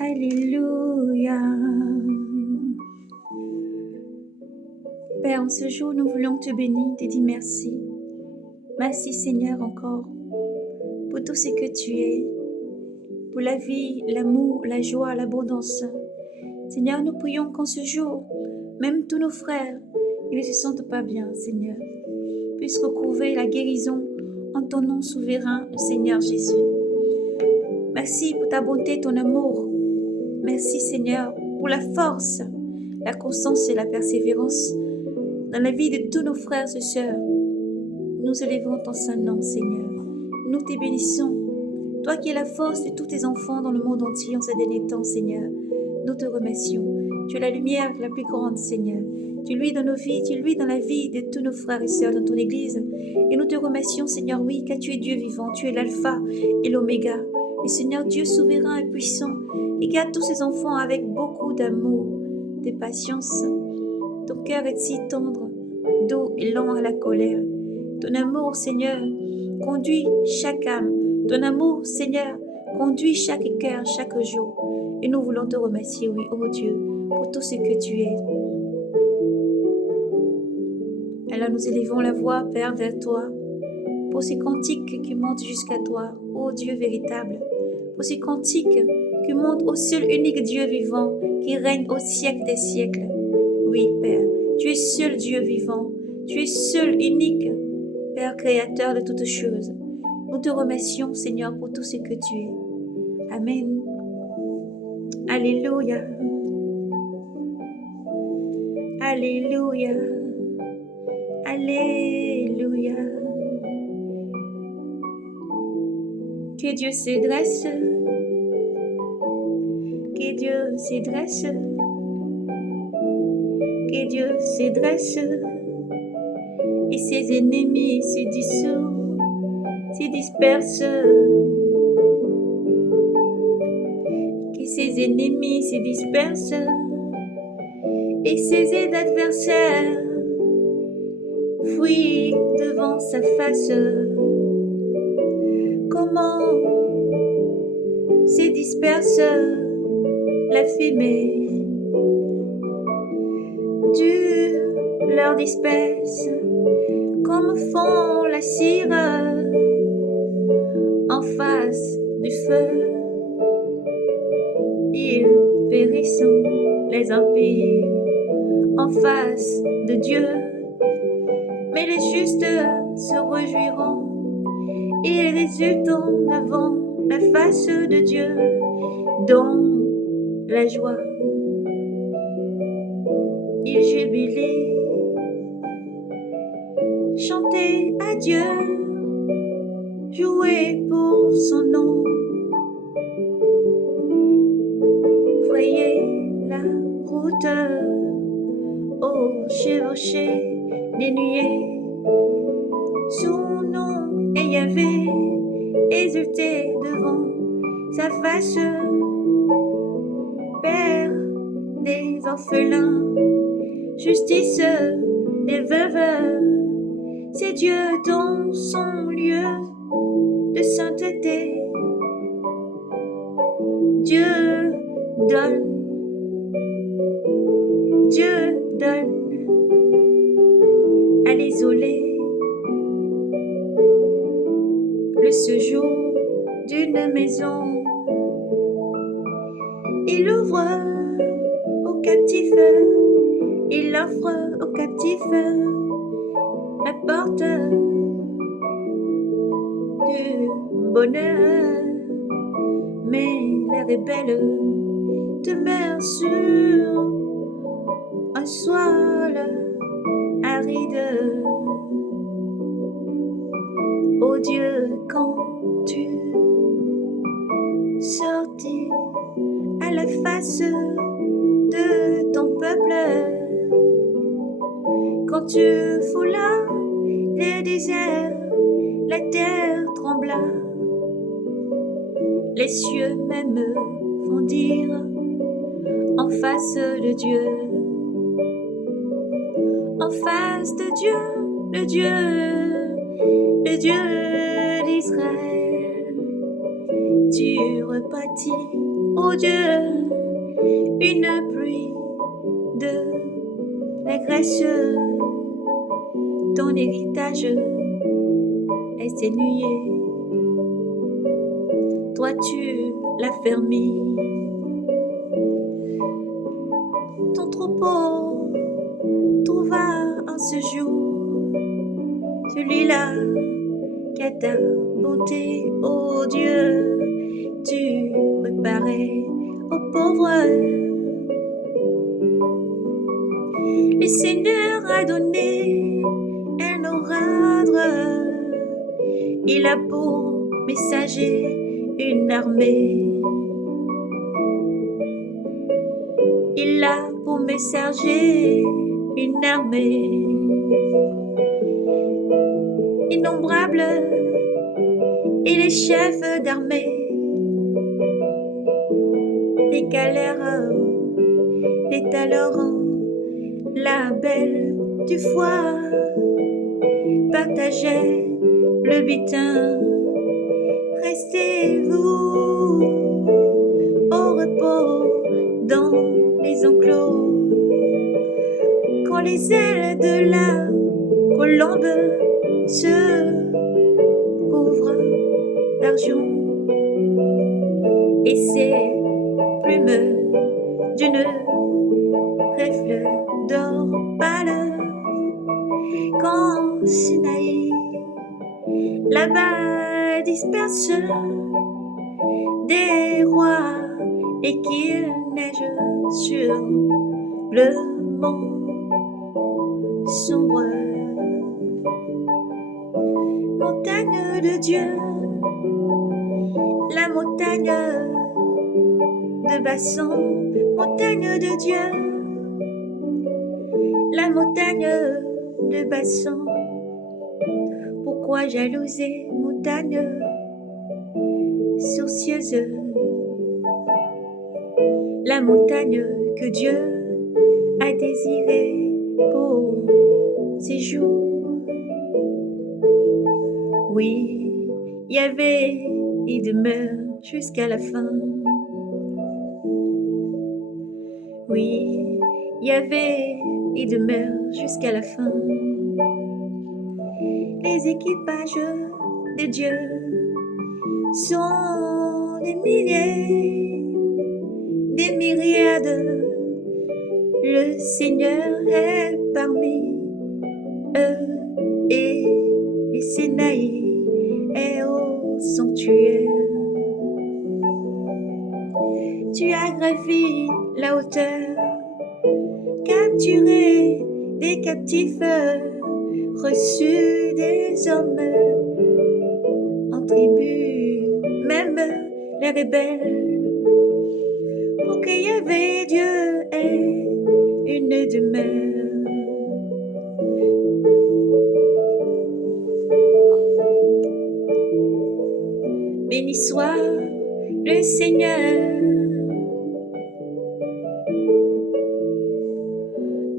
Alléluia. Père, en ce jour, nous voulons te bénir, te dire merci. Merci Seigneur encore pour tout ce que tu es, pour la vie, l'amour, la joie, l'abondance. Seigneur, nous prions qu'en ce jour, même tous nos frères, ils ne se sentent pas bien, Seigneur, puissent retrouver la guérison en ton nom souverain, Seigneur Jésus. Merci pour ta bonté, ton amour. Merci Seigneur pour la force, la constance et la persévérance dans la vie de tous nos frères et sœurs. Nous élevons ton saint nom, Seigneur. Nous te bénissons. Toi qui es la force de tous tes enfants dans le monde entier en ces derniers temps, Seigneur. Nous te remercions. Tu es la lumière la plus grande, Seigneur. Tu luis dans nos vies, tu luis dans la vie de tous nos frères et sœurs dans ton Église. Et nous te remercions, Seigneur, oui, car tu es Dieu vivant. Tu es l'alpha et l'oméga. Et Seigneur, Dieu souverain et puissant, qui garde tous ses enfants avec beaucoup d'amour, de patience. Ton cœur est si tendre, doux et lent à la colère. Ton amour, Seigneur, conduit chaque âme. Ton amour, Seigneur, conduit chaque cœur, chaque jour. Et nous voulons te remercier, oui, ô Dieu, pour tout ce que tu es. Alors nous élevons la voix, Père, vers toi, pour ces cantiques qui montent jusqu'à toi, ô Dieu véritable, pour ces cantiques qui montent au seul unique Dieu vivant, qui règne au siècle des siècles. Oui, Père, tu es seul Dieu vivant, tu es seul unique, Père créateur de toutes choses. Nous te remercions, Seigneur, pour tout ce que tu es. Amen. Alléluia. Alléluia. Alléluia. Que Dieu se dresse. Que Dieu se dresse. Que Dieu se dresse. Et ses ennemis se dissouent, se dispersent. Que ses ennemis se dispersent et ses adversaires fuient devant sa face. Comment se disperse la fumée? Dieu leur disperse comme font la cire en face du feu. Ils périssent les impies en face de Dieu, mais les justes se réjouiront et résulteront devant la face de Dieu dans la joie. Ils jubilent, chantez à Dieu, jouez pour son nom. Voyez la route au chevauché des nuées. Son nom est Yahvé, exulté devant sa face. Père des orphelins, justice des veuves, c'est Dieu dans son lieu de sainteté. Dieu donne, Dieu donne à l'isolé le séjour d'une maison. Il ouvre aux captifs, il offre aux captifs la porte du bonheur. Mais les rebelles demeurent sur un soil aride. Oh Dieu, quand tu sortis à la face de ton peuple, quand tu foulas le désert, la terre trembla. Les cieux même fondirent en face de Dieu. En face de Dieu, le Dieu d'Israël. tu repartis, ô Dieu, une pluie de la grâce. Ton héritage est sénué. Toi tu l'as fermé. Ton troupeau trouva en ce jour celui-là qui a ta bonté, ô Dieu. Tu préparais aux pauvres. Le Seigneur a donné un ordre. Il a pour messager une armée. Il a pour messager une armée. Innombrables et les chefs d'armée. Des galères, des talents, la belle du foie partageait le butin. Restez-vous au repos dans les enclos. Quand les ailes de la colombe se couvrent d'argent et ses plumes d'une reflet d'or pâle. Quand Sinaï là-bas disperse des rois et qu'il neige sur le mont sombre. Montagne de Dieu, la montagne de Bassan, montagne de Dieu, la montagne de Bassan. Pourquoi jalouser, montagne sourcieuse? La montagne que Dieu a désirée pour ses jours. Oui, Yahvé y demeure jusqu'à la fin. Oui, Yahvé y demeure jusqu'à la fin. Les équipages de Dieu sont des milliers, des myriades. Le Seigneur est parmi eux et les Sinaï est au sanctuaire. Tu as gravi la hauteur, capturé des captifs, reçu des hommes en tribu, même les rebelles, pour qu'il y avait Dieu ait une demeure. Béni soit le Seigneur,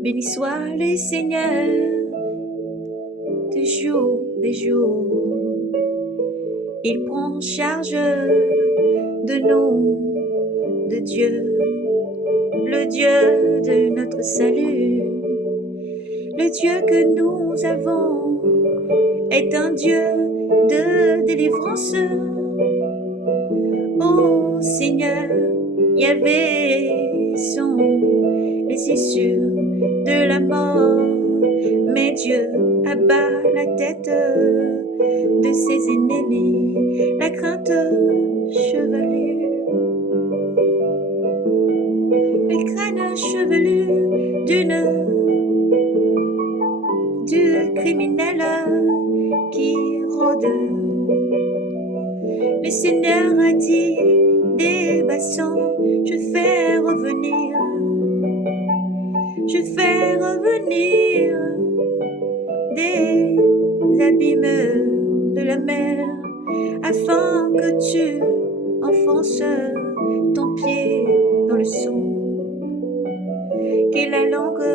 béni soit le Seigneur de jour des jours. Il prend charge de nous, de Dieu, le Dieu de notre salut. Le Dieu que nous avons est un Dieu de délivrance. Ô Seigneur, Yahvé sont les issues de la mort, mais Dieu abat la tête de ses ennemis, la crainte chevelue. Le crâne chevelu du criminel qui rôde. Le Seigneur a dit des bassins, je fais revenir des abîmes de la mer, afin que tu enfonces ton pied dans le son, que la langue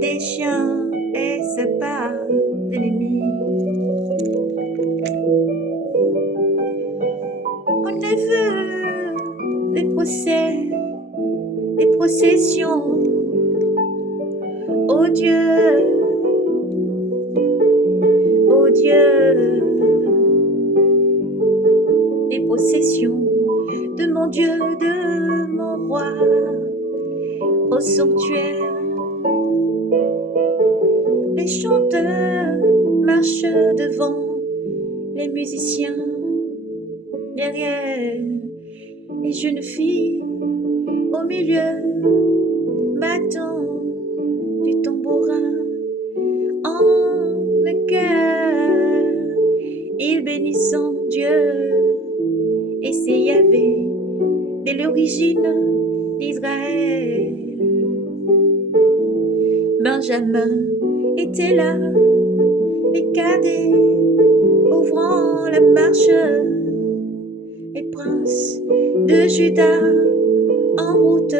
des chiens est sa part d'ennemi. possessions. Oh Dieu, les possessions de mon Dieu, de mon roi, au sanctuaire. Les chanteurs marchent devant, les musiciens derrière, les jeunes filles au milieu, battant du tambourin en le cœur. Ils bénissent son Dieu et c'est Yahvé dès l'origine d'Israël. Benjamin était là, les cadets ouvrant la marche, les princes de Juda en route.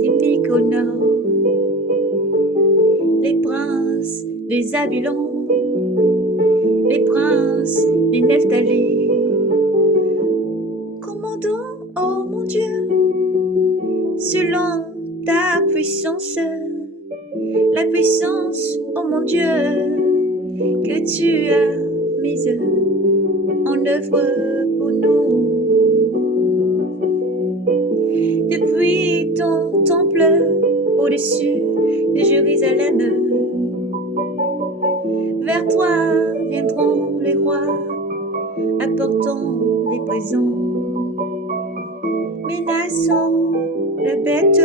Des Mykonos, les princes des Zabulon, les princes des Nephtali. Commandons, oh mon Dieu, selon ta puissance, la puissance, oh mon Dieu, que tu as mise en œuvre pour nous. Depuis ton temple au-dessus de Jérusalem, vers toi viendront les rois, apportant des présents, menaçant la bête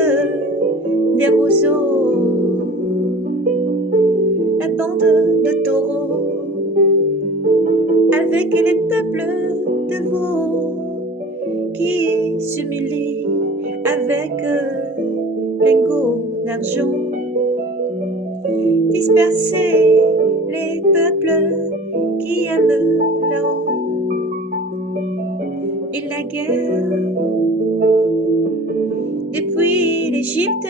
des roseaux, la bande de taureaux, avec les peuples de veaux qui s'humilient avec lingots d'argent. Disperser les peuples qui aiment là-haut et la guerre. Depuis l'Égypte,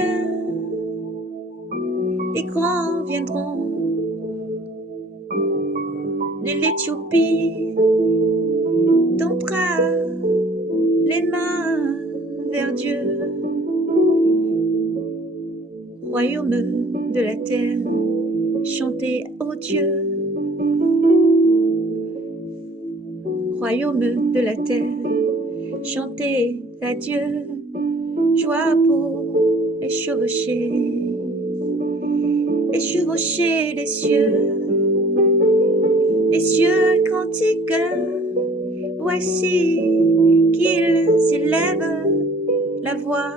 les grands viendront de l'Éthiopie, tendra les mains vers Dieu. Royaume de la terre, chantez ô Dieu. Royaume de la terre, chantez à Dieu. Joie pour les chevauchés des cieux cantiques. Voici qu'ils s'élèvent la voix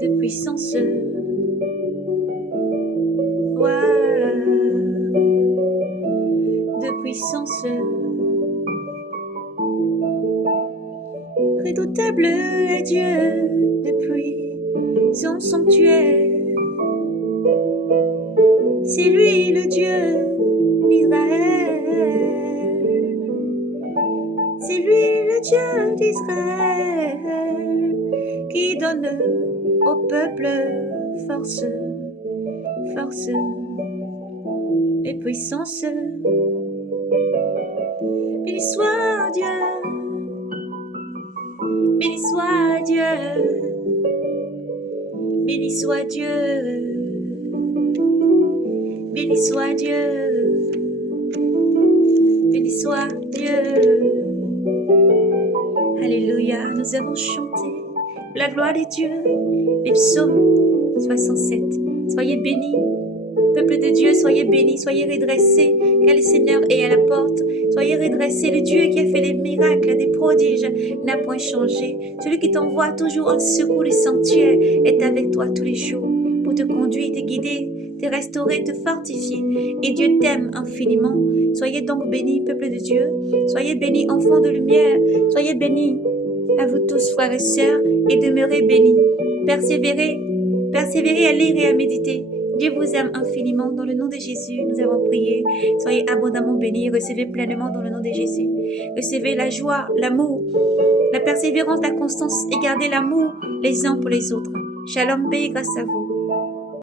de puissance, voix de puissance. Redoutable est Dieu depuis son sanctuaire. C'est lui le Dieu d'Israël. C'est lui le Dieu d'Israël qui donne au peuple force et puissance. Béni soit Dieu. Béni soit Dieu, béni soit Dieu, béni soit Dieu, béni soit Dieu. Alléluia, nous avons chanté la gloire de Dieu, les psaumes 67. Soyez bénis, peuple de Dieu, soyez bénis, soyez redressés, car le Seigneur est à la porte. Soyez redressés, le Dieu qui a fait des miracles, des prodiges, n'a point changé. Celui qui t'envoie toujours en secours des sanctuaires est avec toi tous les jours pour te conduire, te guider, te restaurer, te fortifier. Et Dieu t'aime infiniment. Soyez donc bénis, peuple de Dieu. Soyez bénis, enfants de lumière. Soyez bénis à vous tous, frères et sœurs, et demeurez bénis. Persévérez à lire et à méditer. Dieu vous aime infiniment. Dans le nom de Jésus, nous avons prié. Soyez abondamment bénis. Recevez pleinement dans le nom de Jésus. Recevez la joie, l'amour, la persévérance, la constance et gardez l'amour les uns pour les autres. Shalom, paix et grâce à vous.